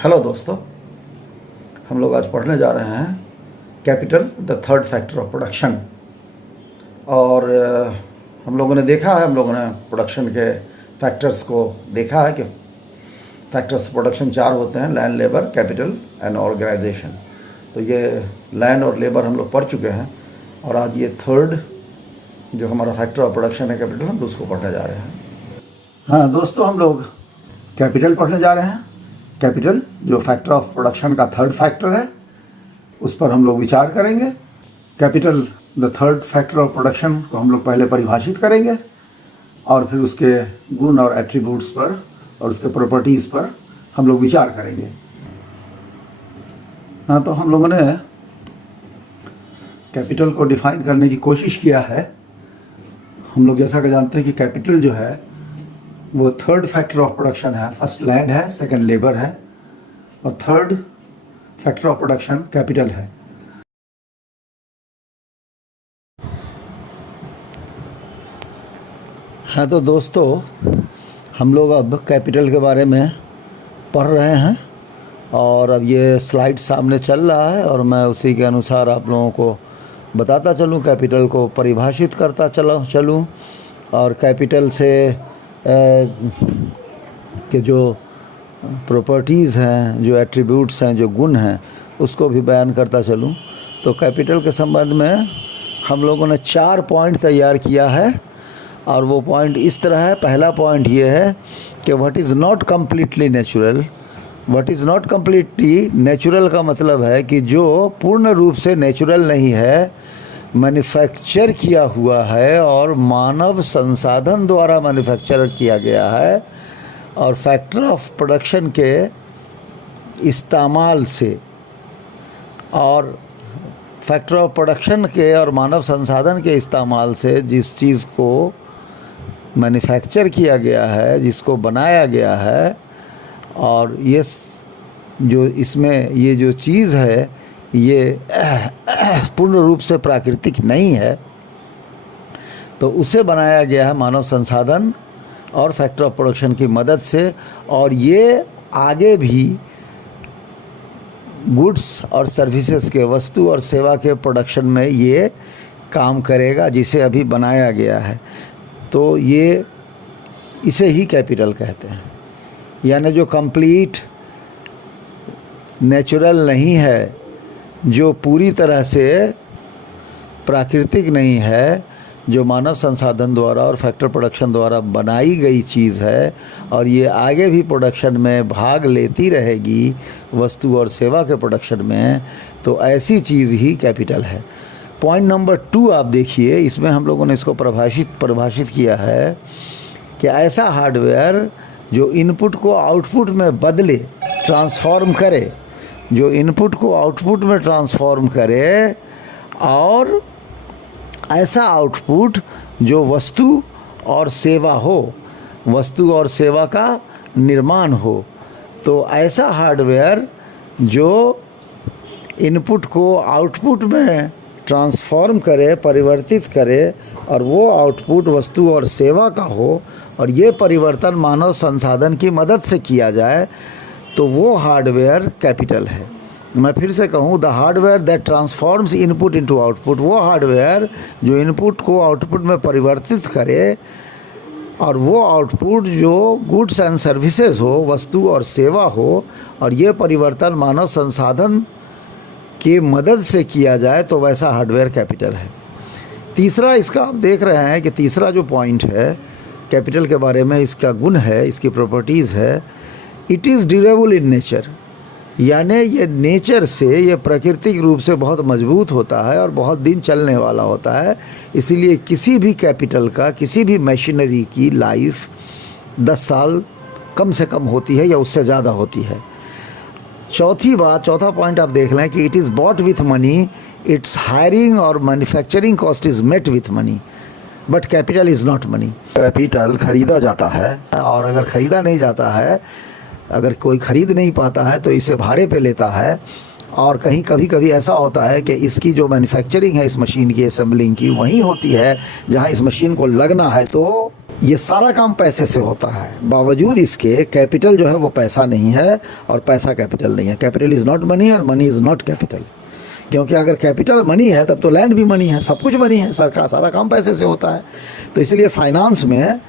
Hello दोस्तों, हम लोग आज पढ़ने जा रहे हैं capital the third factor of production. और हम लोगों ने देखा है, हम लोगों ने प्रोडक्शन के फैक्टर्स को देखा है कि फैक्टर्स प्रोडक्शन 4 होते हैं: land, labour, capital and organisation. तो ये लैंड और लेबर हम लोग पढ़ चुके हैं और आज ये थर्ड जो हमारा फैक्टर ऑफ प्रोडक्शन है कैपिटल, हम उसको पढ़ने जा रहे हैं। हाँ दोस्तों, हम लोग कैपिटल पढ़ने जा रहे हैं। कैपिटल जो फैक्टर ऑफ प्रोडक्शन का थर्ड फैक्टर है, उस पर हम लोग विचार करेंगे। Capital the third factor of production को हम लोग पहले परिभाषित करेंगे और फिर उसके गुण और एट्रीब्यूट्स पर और उसके प्रॉपर्टीज़ पर हम लोग विचार करेंगे। हाँ, तो हम लोगों ने कैपिटल को डिफाइन करने की कोशिश किया है। हम लोग जैसा कि जानते हैं कि कैपिटल जो है वो थर्ड फैक्टर ऑफ प्रोडक्शन है। फर्स्ट लैंड है, सेकंड लेबर है और third factor of production capital है। हाँ, तो दोस्तों हम लोग अब कैपिटल के बारे में पढ़ रहे हैं और अब ये स्लाइड सामने चल रहा है और मैं उसी के अनुसार आप लोगों को बताता चलूँ, कैपिटल को परिभाषित करता चलूँ और कैपिटल से के जो प्रॉपर्टीज़ हैं, जो एट्रीब्यूट्स हैं, जो गुण हैं, उसको भी बयान करता चलूँ। तो कैपिटल के संबंध में हम लोगों ने 4 पॉइंट तैयार किया है और वो पॉइंट इस तरह है। पहला पॉइंट ये है कि what is not completely natural. What is not completely natural का मतलब है कि जो पूर्ण रूप से नेचुरल नहीं है, मैन्युफैक्चर किया हुआ है और मानव संसाधन द्वारा मैन्युफैक्चर किया गया है और फैक्टर ऑफ प्रोडक्शन के इस्तेमाल से और फैक्टर ऑफ प्रोडक्शन के और मानव संसाधन के इस्तेमाल से जिस चीज़ को मैन्युफैक्चर किया गया है, जिसको बनाया गया है, और ये जो इसमें ये जो चीज़ है ये पूर्ण रूप से प्राकृतिक नहीं है, तो उसे बनाया गया है मानव संसाधन और फैक्टर ऑफ प्रोडक्शन की मदद से। और ये आगे भी गुड्स और सर्विसेज के, वस्तु और सेवा के प्रोडक्शन में ये काम करेगा जिसे अभी बनाया गया है। तो ये इसे ही कैपिटल कहते हैं। यानी जो कंप्लीट नेचुरल नहीं है, जो पूरी तरह से प्राकृतिक नहीं है, जो मानव संसाधन द्वारा और फैक्टर प्रोडक्शन द्वारा बनाई गई चीज़ है और ये आगे भी प्रोडक्शन में भाग लेती रहेगी, वस्तु और सेवा के प्रोडक्शन में, तो ऐसी चीज़ ही कैपिटल है। पॉइंट नंबर 2 आप देखिए, इसमें हम लोगों ने इसको परिभाषित किया है कि ऐसा हार्डवेयर जो इनपुट को आउटपुट में बदले, ट्रांसफॉर्म करे, जो इनपुट को आउटपुट में ट्रांसफॉर्म करे और ऐसा आउटपुट जो वस्तु और सेवा हो, वस्तु और सेवा का निर्माण हो। तो ऐसा हार्डवेयर जो इनपुट को आउटपुट में ट्रांसफॉर्म करे, परिवर्तित करे और वो आउटपुट वस्तु और सेवा का हो और ये परिवर्तन मानव संसाधन की मदद से किया जाए, तो वो हार्डवेयर कैपिटल है। मैं फिर से कहूँ, the hardware that transforms input into output, वो हार्डवेयर जो इनपुट को आउटपुट में परिवर्तित करे और वो आउटपुट जो गुड्स एंड सर्विसेज हो, वस्तु और सेवा हो, और ये परिवर्तन मानव संसाधन की मदद से किया जाए, तो वैसा हार्डवेयर कैपिटल है। तीसरा इसका आप देख रहे हैं कि तीसरा जो पॉइंट है कैपिटल के बारे में, इसका गुण है, इसकी प्रॉपर्टीज़ है, it is durable in nature. यानी ये नेचर से, ये प्राकृतिक रूप से बहुत मजबूत होता है और बहुत दिन चलने वाला होता है। इसीलिए किसी भी कैपिटल का, किसी भी मशीनरी की लाइफ 10 साल कम से कम होती है या उससे ज़्यादा होती है। चौथा पॉइंट आप देख लें कि it is bought with money, it's hiring और manufacturing cost is met with money, but capital is not money. Capital खरीदा जाता है और अगर ख़रीदा नहीं जाता है, अगर कोई ख़रीद नहीं पाता है तो इसे भाड़े पे लेता है। और कभी कभी ऐसा होता है कि इसकी जो मैन्युफैक्चरिंग है, इस मशीन की असेंबलिंग की, वहीं होती है जहां इस मशीन को लगना है, तो ये सारा काम पैसे से होता है, बावजूद इसके कैपिटल जो है वो पैसा नहीं है और पैसा कैपिटल नहीं है। कैपिटल इज़ नॉट मनी और मनी इज़ नॉट कैपिटल। क्योंकि अगर कैपिटल मनी है तब तो लैंड भी मनी है, सब कुछ मनी है, सरकार सारा काम पैसे से होता है। तो इसलिए फाइनेंस में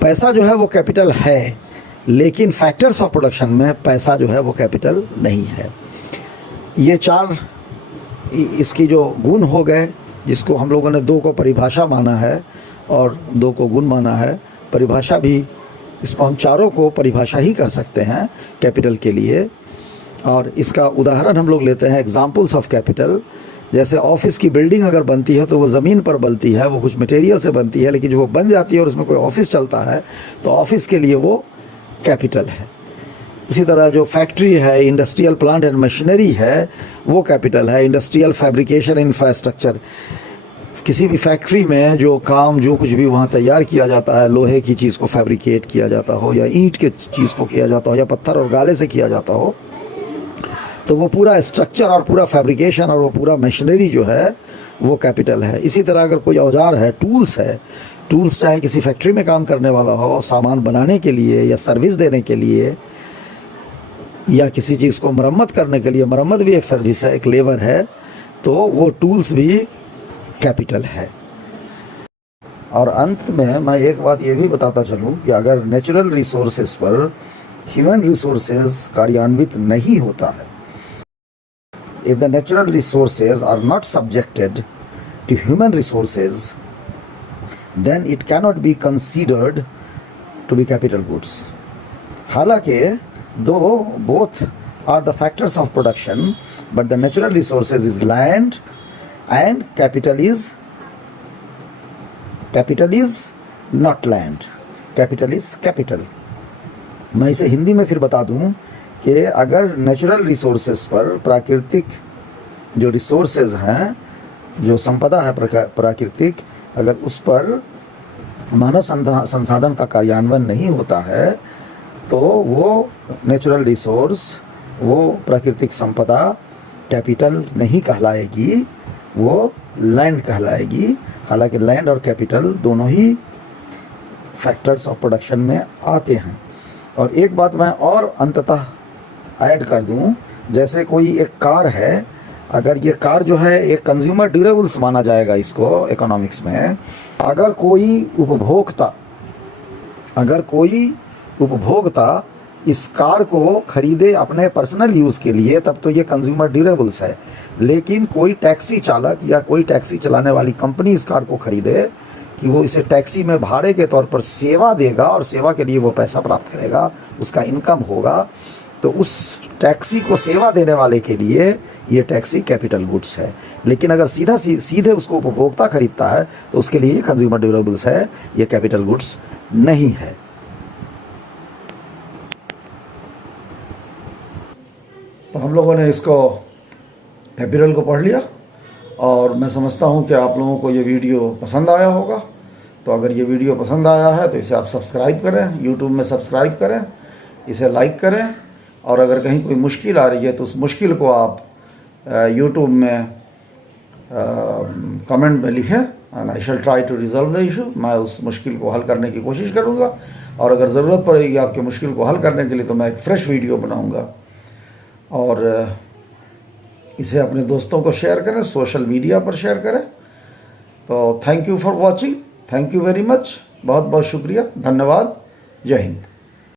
पैसा जो है वो कैपिटल है, लेकिन फैक्टर्स ऑफ प्रोडक्शन में पैसा जो है वो कैपिटल नहीं है। ये चार इसकी जो गुण हो गए, जिसको हम लोगों ने दो को परिभाषा माना है और दो को गुण माना है। परिभाषा भी इसको हम चारों को परिभाषा ही कर सकते हैं कैपिटल के लिए। और इसका उदाहरण हम लोग लेते हैं एग्जाम्पल्स ऑफ कैपिटल। जैसे ऑफिस की बिल्डिंग अगर बनती है तो वो ज़मीन पर बनती है, वो कुछ मटेरियल से बनती है, लेकिन जो वो बन जाती है और उसमें कोई ऑफिस चलता है तो ऑफिस के लिए वो कैपिटल है। इसी तरह जो फैक्ट्री है, इंडस्ट्रियल प्लांट एंड मशीनरी है, वो कैपिटल है। इंडस्ट्रियल फैब्रिकेशन इंफ्रास्ट्रक्चर, किसी भी फैक्ट्री में जो काम जो कुछ भी वहाँ तैयार किया जाता है, लोहे की चीज़ को फैब्रिकेट किया जाता हो या ईंट के चीज़ को किया जाता हो या पत्थर और गाले से किया जाता हो, तो वो पूरा स्ट्रक्चर और पूरा फैब्रिकेशन और वो पूरा मशीनरी जो है वो कैपिटल है। इसी तरह अगर कोई औजार है, टूल्स है, टूल्स चाहे किसी फैक्ट्री में काम करने वाला हो, सामान बनाने के लिए या सर्विस देने के लिए या किसी चीज़ को मरम्मत करने के लिए, मरम्मत भी एक सर्विस है, एक लेबर है, तो वो टूल्स भी कैपिटल है। और अंत में मैं एक बात ये भी बताता चलूँ कि अगर नेचुरल रिसोर्सेज पर ह्यूमन रिसोर्सेज कार्यान्वित नहीं होता है, if the natural resources are not subjected to human resources, then it cannot be considered to be capital goods. हालांकि though both are the factors of production, but the natural resources is land and capital is not land. Capital is capital. मैं इसे हिंदी में फिर बता दूं कि अगर natural resources पर, प्राकृतिक जो रिसोर्सेज हैं, जो संपदा है प्राकृतिक, अगर उस पर मानव संसाधन का कार्यान्वयन नहीं होता है तो वो नेचुरल रिसोर्स, वो प्राकृतिक संपदा कैपिटल नहीं कहलाएगी, वो लैंड कहलाएगी। हालांकि लैंड और कैपिटल दोनों ही फैक्टर्स ऑफ प्रोडक्शन में आते हैं। और एक बात मैं और अंततः ऐड कर दूं, जैसे कोई एक कार है, अगर ये कार जो है एक कंज्यूमर ड्यूरेबल्स माना जाएगा इसको इकोनॉमिक्स में। अगर कोई उपभोक्ता इस कार को खरीदे अपने पर्सनल यूज़ के लिए, तब तो ये कंज्यूमर ड्यूरेबल्स है। लेकिन कोई टैक्सी चालक या कोई टैक्सी चलाने वाली कंपनी इस कार को खरीदे कि वो इसे टैक्सी में भाड़े के तौर पर सेवा देगा और सेवा के लिए वो पैसा प्राप्त करेगा, उसका इनकम होगा, तो उस टैक्सी को सेवा देने वाले के लिए ये टैक्सी कैपिटल गुड्स है। लेकिन अगर सीधे उसको उपभोक्ता खरीदता है तो उसके लिए ये कंज्यूमर ड्यूरेबल्स है, ये कैपिटल गुड्स नहीं है। तो हम लोगों ने इसको कैपिटल को पढ़ लिया और मैं समझता हूँ कि आप लोगों को ये वीडियो पसंद आया होगा। तो अगर ये वीडियो पसंद आया है तो इसे आप सब्सक्राइब करें, यूट्यूब में सब्सक्राइब करें, इसे लाइक करें। और अगर कहीं कोई मुश्किल आ रही है तो उस मुश्किल को आप यूट्यूब में कमेंट में लिखें and I shall try to resolve the issue. मैं उस मुश्किल को हल करने की कोशिश करूँगा और अगर ज़रूरत पड़ेगी आपके मुश्किल को हल करने के लिए तो मैं एक फ्रेश वीडियो बनाऊँगा। और इसे अपने दोस्तों को शेयर करें, सोशल मीडिया पर शेयर करें। तो thank you for watching, thank you very much, बहुत बहुत शुक्रिया, धन्यवाद, जय हिंद।